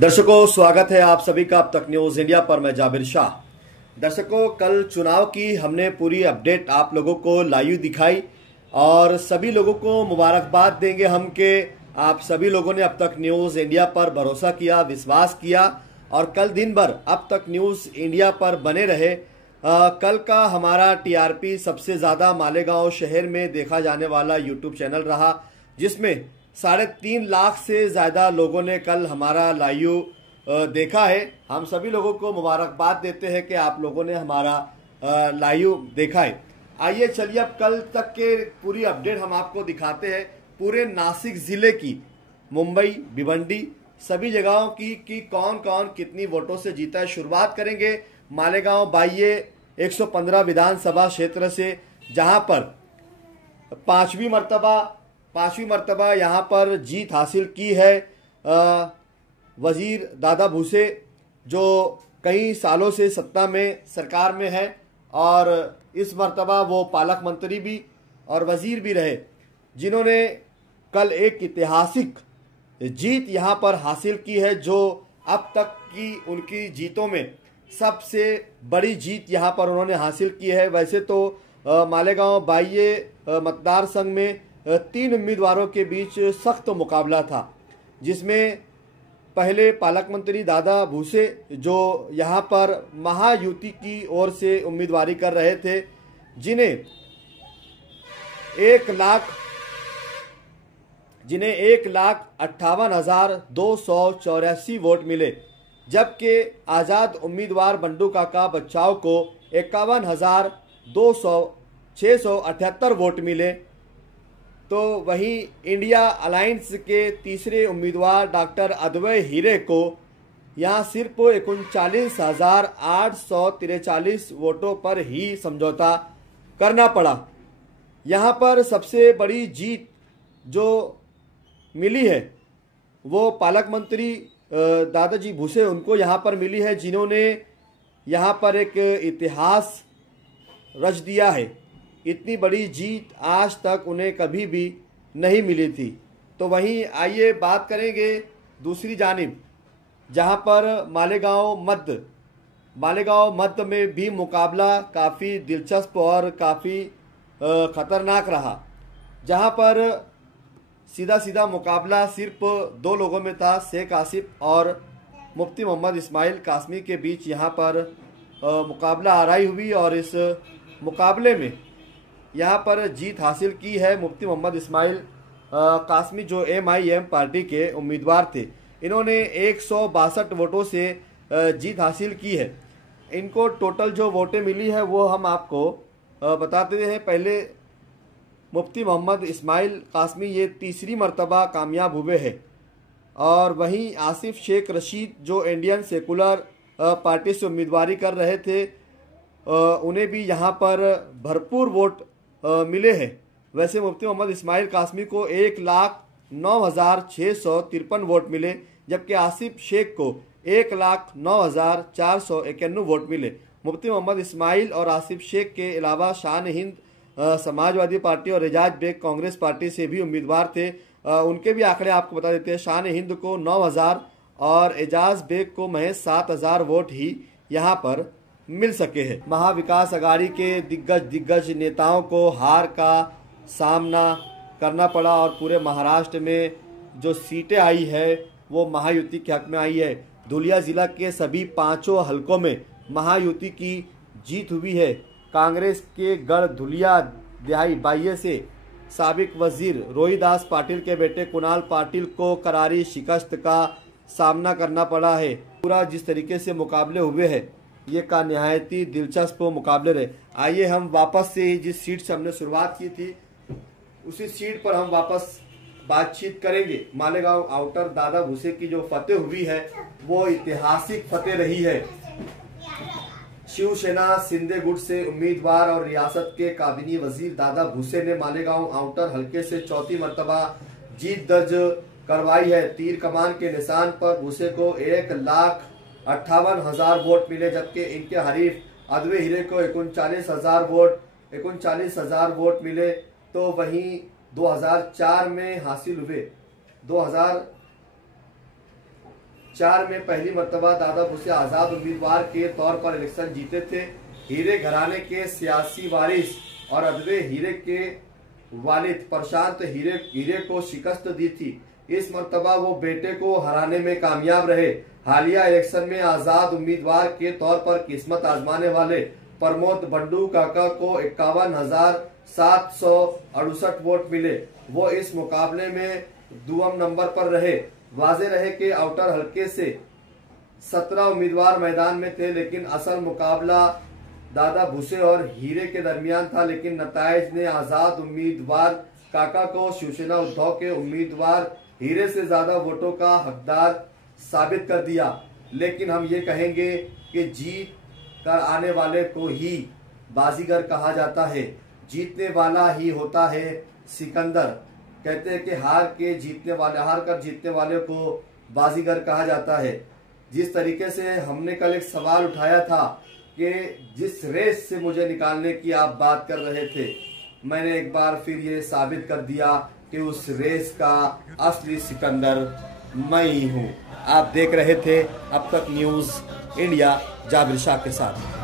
दर्शकों, स्वागत है आप सभी का अब तक न्यूज इंडिया पर। मैं जाबिर शाह। दर्शकों, कल चुनाव की हमने पूरी अपडेट आप लोगों को लाइव दिखाई और सभी लोगों को मुबारकबाद देंगे हम कि आप सभी लोगों ने अब तक न्यूज इंडिया पर भरोसा किया, विश्वास किया और कल दिन भर अब तक न्यूज इंडिया पर बने रहे। कल का हमारा टीआरपी सबसे ज्यादा मालेगांव शहर में देखा जाने वाला यूट्यूब चैनल रहा, जिसमें 3.5 लाख से ज्यादा लोगों ने कल हमारा लाइव देखा है। हम सभी लोगों को मुबारकबाद देते हैं कि आप लोगों ने हमारा लाइव देखा है। आइए चलिए अब कल तक के पूरी अपडेट हम आपको दिखाते हैं। पूरे नासिक जिले की, मुंबई, भिवंडी सभी जगहों की कौन कौन कितनी वोटों से जीता है। शुरुआत करेंगे मालेगांव बाह्य 115 विधानसभा क्षेत्र से, जहां पर पांचवी मर्तबा यहाँ पर जीत हासिल की है वजीर दादा भूसे, जो कई सालों से सत्ता में सरकार में है और इस मर्तबा वो पालक मंत्री भी और वजीर भी रहे, जिन्होंने कल एक ऐतिहासिक जीत यहाँ पर हासिल की है, जो अब तक की उनकी जीतों में सबसे बड़ी जीत यहाँ पर उन्होंने हासिल की है। वैसे तो मालेगांव बाह्य मतदार संघ में 3 उम्मीदवारों के बीच सख्त मुकाबला था, जिसमें पहले पालक मंत्री दादा भूसे जो यहाँ पर महायुति की ओर से उम्मीदवारी कर रहे थे, जिन्हें 1,58,284 वोट मिले, जबकि आज़ाद उम्मीदवार बंडू काका बच्चाओं को 51,678 वोट मिले। तो वहीं इंडिया अलायंस के तीसरे उम्मीदवार डॉक्टर अद्वय हीरे को यहाँ सिर्फ 39,843 वोटों पर ही समझौता करना पड़ा। यहाँ पर सबसे बड़ी जीत जो मिली है वो पालक मंत्री दादाजी भूसे उनको यहाँ पर मिली है, जिन्होंने यहाँ पर एक इतिहास रच दिया है। इतनी बड़ी जीत आज तक उन्हें कभी भी नहीं मिली थी। तो वहीं आइए बात करेंगे दूसरी जानिब, जहां पर मालेगांव मध्य में भी मुकाबला काफ़ी दिलचस्प और काफ़ी ख़तरनाक रहा, जहां पर सीधा मुकाबला सिर्फ 2 लोगों में था, शेख आसिफ और मुफ्ती मोहम्मद इस्माइल कासमी के बीच यहाँ पर मुकाबला आराई हुई और इस मुकाबले में यहाँ पर जीत हासिल की है मुफ्ती मोहम्मद इस्माइल कासमी, जो MIM पार्टी के उम्मीदवार थे। इन्होंने 162 वोटों से जीत हासिल की है। इनको टोटल जो वोटें मिली है वो हम आपको बताते हैं। पहले मुफ्ती मोहम्मद इस्माइल कासमी ये तीसरी मर्तबा कामयाब हुए हैं और वहीं आसिफ शेख रशीद जो इंडियन सेकुलर पार्टी से उम्मीदवारी कर रहे थे, उन्हें भी यहाँ पर भरपूर वोट मिले हैं। वैसे मुफ्ती मोहम्मद इस्माइल कासमी को 1,09,653 वोट मिले, जबकि आसिफ शेख को 1,09,451 वोट मिले। मुफ्ती मोहम्मद इस्माइल और आसिफ शेख के अलावा शान हिंद समाजवादी पार्टी और एजाज बेग कांग्रेस पार्टी से भी उम्मीदवार थे। उनके भी आंकड़े आपको बता देते हैं। शान हिंद को 9,000 और एजाज बेग को महज 7,000 वोट ही यहाँ पर मिल सके हैं। महाविकास अघाड़ी के दिग्गज नेताओं को हार का सामना करना पड़ा और पूरे महाराष्ट्र में जो सीटें आई है वो महायुति के हक में आई है। धुलिया जिला के सभी 5 हलकों में महायुति की जीत हुई है। कांग्रेस के गढ़ धुलिया दिहाई बाह्य से साबिक वजीर रोहिदास पाटिल के बेटे कुणाल पाटिल को करारी शिकस्त का सामना करना पड़ा है। पूरा जिस तरीके से मुकाबले हुए हैं ये का निहायत ही दिलचस्प मुकाबले रहे। आइए हम वापस से जिस सीट से हमने शुरुआत की थी उसी सीट पर हम वापस बातचीत करेंगे। मालेगांव आउटर दादा भूसे की जो फतेह हुई है वो ऐतिहासिक फतेह रही है। शिवसेना सिंधे गुट से उम्मीदवार और रियासत के काबिनी वजीर दादा भूसे ने मालेगांव आउटर हल्के से 4थी मर्तबा जीत दर्ज करवाई है। तीर कमान के निशान पर भूसे को 1,58,000 वोट मिले, जबकि इनके हरीफ अद्वय हीरे को 39,000 वोट मिले। तो वहीं 2004 में हासिल हुए 2004 में पहली मर्तबा दादा भूसे आजाद उम्मीदवार के तौर पर इलेक्शन जीते थे। हीरे घराने के सियासी वारिस और अदवे हीरे के वालिद प्रशांत हीरे को शिकस्त दी थी। इस मर्तबा वो बेटे को हराने में कामयाब रहे। हालिया इलेक्शन में आजाद उम्मीदवार के तौर पर किस्मत आजमाने वाले प्रमोद बंडू काका को 51,768 वोट मिले। वो इस मुकाबले में दुआम नंबर पर रहे। वाजे रहे कि आउटर हल्के से 17 उम्मीदवार मैदान में थे, लेकिन असल मुकाबला दादा भूसे और हीरे के दरमियान था। लेकिन नताइज ने आजाद उम्मीदवार काका को शिवसेना उद्धव के उम्मीदवार हीरे से ज्यादा वोटों का हकदार साबित कर दिया। लेकिन हम ये कहेंगे कि जीत कर आने वाले को ही बाजीगर कहा जाता है, जीतने वाला ही होता है सिकंदर। कहते हैं कि हार कर जीतने वाले को बाजीगर कहा जाता है। जिस तरीके से हमने कल एक सवाल उठाया था कि जिस रेस से मुझे निकालने की आप बात कर रहे थे, मैंने एक बार फिर ये साबित कर दिया कि उस रेस का असली सिकंदर मैं ही हूँ। आप देख रहे थे अब तक न्यूज़ इंडिया जाबिर शाह के साथ।